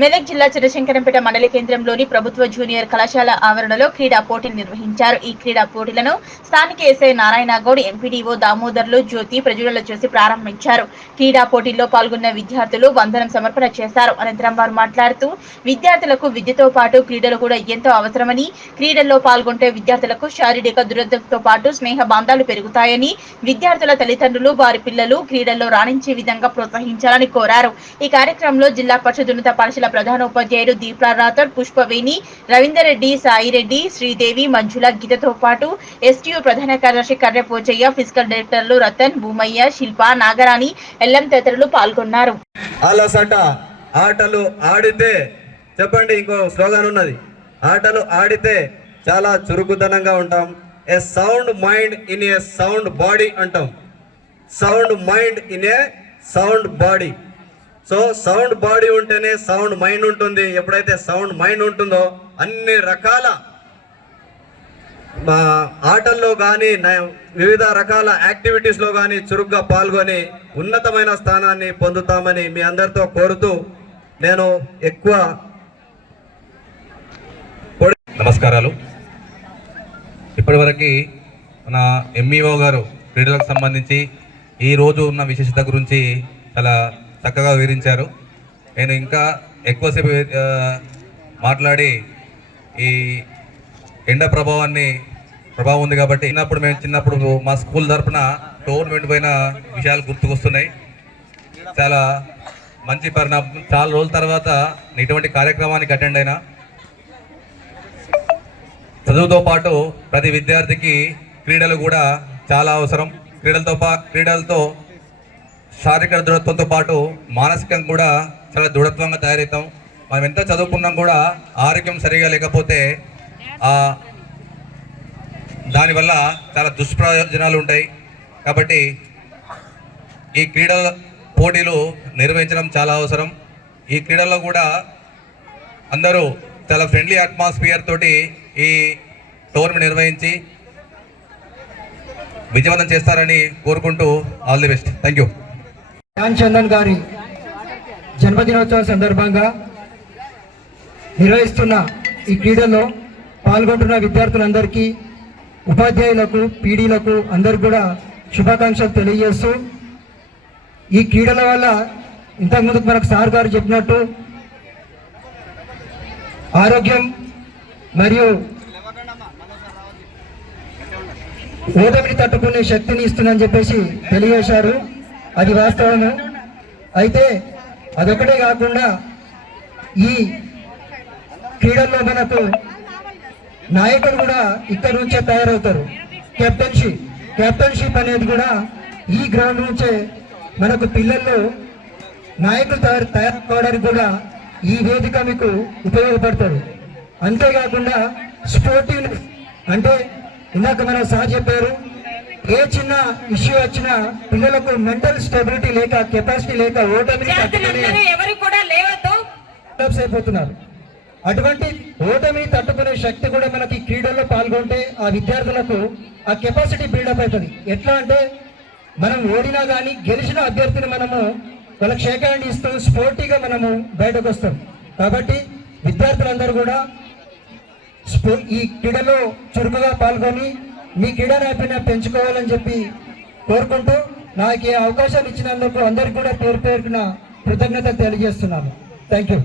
మెదక్ జిల్లా చినశంకరంపేట మండల కేంద్రంలోని ప్రభుత్వ జూనియర్ కళాశాల ఆవరణలో క్రీడా పోటీలు నిర్వహించారు. ఈ క్రీడా పోటీలను స్థానిక ఎస్ఐ నారాయణ గౌడ్, ఎంపీడీఓ దామోదర్లు జ్యోతి ప్రజలలో చేసి ప్రారంభించారు. క్రీడా పోటీల్లో పాల్గొన్న విద్యార్థులు వందనం సమర్పణ చేశారు. అనంతరం వారు మాట్లాడుతూ విద్యార్థులకు విద్యతో పాటు క్రీడలు కూడా ఎంతో అవసరమని, క్రీడల్లో పాల్గొంటే విద్యార్థులకు శారీరక దృఢతతో పాటు స్నేహ బాంధాలు పెరుగుతాయని, విద్యార్థుల తల్లిదండ్రులు వారి పిల్లలు క్రీడల్లో రాణించే విధంగా ప్రోత్సహించాలని కోరారు. ఈ కార్యక్రమంలో జిల్లా పరిషత్ ఉన్నత పాఠశాల ప్రధాన ఉపాధ్యాయుడు దీప్లా రాథోడ్, పుష్పవేణి, రవీందర్ రెడ్డి, సాయిరెడ్డి, శ్రీదేవి, మంజుల, గీతతో పాటు ఎస్టీయూ ప్రధాన కార్యదర్శి కర్రె పోచయ్య, ఫిజికల్ డైరెక్టర్లు రతన్, భూమయ్య, శిల్ప, నాగరాణి, ఎల్ఎం తదితరులు పాల్గొన్నారు. ఆటలు ఆడితే చెప్పండి, ఇంకో స్లోగన్ ఉన్నది, ఆటలు ఆడితే చాలా చురుకుదనంగా ఉంటాం. A sound mind in a sound body అంటాం. Sound mind in a sound body. So sound body ఉంటేనే సౌండ్ మైండ్ ఉంటుంది. ఎప్పుడైతే సౌండ్ మైండ్ ఉంటుందో అన్ని రకాల ఆటల్లో కానీ వివిధ రకాల యాక్టివిటీస్లో కానీ చురుగ్గా పాల్గొని ఉన్నతమైన స్థానాన్ని పొందుతామని మీ అందరితో కోరుతూ నేను ఎక్కువ నమస్కారాలు. ఇప్పటివరకు మన ఎంఈఓ గారు క్రీడలకు సంబంధించి ఈ రోజు ఉన్న విశేషత గురించి చాలా చక్కగా వివరించారు. నేను ఇంకా ఎక్కువసేపు మాట్లాడి ఈ ఎండ ప్రభావం ఉంది కాబట్టి చిన్నప్పుడు మా స్కూల్ తరఫున టోర్నమెంట్ పైన విషయాలు గుర్తుకొస్తున్నాయి. చాలా మంచి పరిణామం. చాలా రోజుల తర్వాత ఇటువంటి కార్యక్రమానికి అటెండ్ అయినా. చదువుతో పాటు ప్రతి విద్యార్థికి క్రీడలు కూడా చాలా అవసరం. క్రీడలతో శారీరక దృఢత్వంతో పాటు మానసికంగా కూడా చాలా దృఢత్వంగా తయారవుతాం. మనం ఎంత చదువుకున్నాం కూడా ఆరోగ్యం సరిగా లేకపోతే దానివల్ల చాలా దుష్ప్రయోజనాలు ఉంటాయి. కాబట్టి ఈ క్రీడల పోటీలు నిర్వహించడం చాలా అవసరం. ఈ క్రీడల్లో కూడా అందరూ చాలా ఫ్రెండ్లీ అట్మాస్ఫియర్ తోటి ఈ టోర్నమెంట్ నిర్వహించి విజయవంతం చేస్తారని కోరుకుంటూ all the best. Thank you. Dhyan Chandan గారి జన్మదినోత్సవం సందర్భంగా నిర్వహిస్తున్న ఈ క్రీడల్లో పాల్గొంటున్న విద్యార్థులందరికీ, ఉపాధ్యాయులకు, పీడీలకు అందరికి కూడా శుభాకాంక్షలు తెలియజేస్తూ, ఈ క్రీడల వల్ల ఇంతకుముందు మనకు సార్ గారు చెప్పినట్టు ఆరోగ్యం మరియు ఓటమిని తట్టుకునే శక్తిని ఇస్తుందని చెప్పేసి తెలియజేశారు. అది వాస్తవము. అయితే అదొకటే కాకుండా ఈ క్రీడల్లో మనకు నాయకులు కూడా ఇక్కడ నుంచే తయారవుతారు. కెప్టెన్షిప్ అనేది కూడా ఈ గ్రౌండ్ నుంచే మనకు పిల్లల్లో నాయకులు తయారవడానికి కూడా ఈ వేదిక మీకు ఉపయోగపడుతుంది. అంతేకాకుండా స్పోర్టివ్ అంటే ఇందాక మన సార్ చెప్పారు, ఏ చిన్న ఇష్యూ వచ్చినా పిల్లలకు మెంటల్ స్టెబిలిటీ లేక, కెపాసిటీ లేక ఓటమిని అయిపోతున్నారు. అటువంటి ఓటమిని తట్టుకునే శక్తి కూడా మనకి క్రీడల్లో పాల్గొంటే ఆ విద్యార్థులకు ఆ కెపాసిటీ బిల్డప్ అవుతుంది. ఎట్లా అంటే మనం ఓడినా కానీ గెలిచిన అభ్యర్థిని మనము వాళ్ళకి షేక్ హ్యాండ్ ఇస్తూ స్పోర్టీగా మనము బయటకు వస్తాం. కాబట్టి విద్యార్థులందరూ కూడా ఈ క్రీడలో చురుకుగా పాల్గొని మీ క్రీడా నైపుణ్యం పెంచుకోవాలని చెప్పి కోరుకుంటూ, నాకు ఈ అవకాశాలు ఇచ్చినందుకు అందరికీ కూడా పేరు పేరున కృతజ్ఞత తెలియజేస్తున్నాను. Thank you.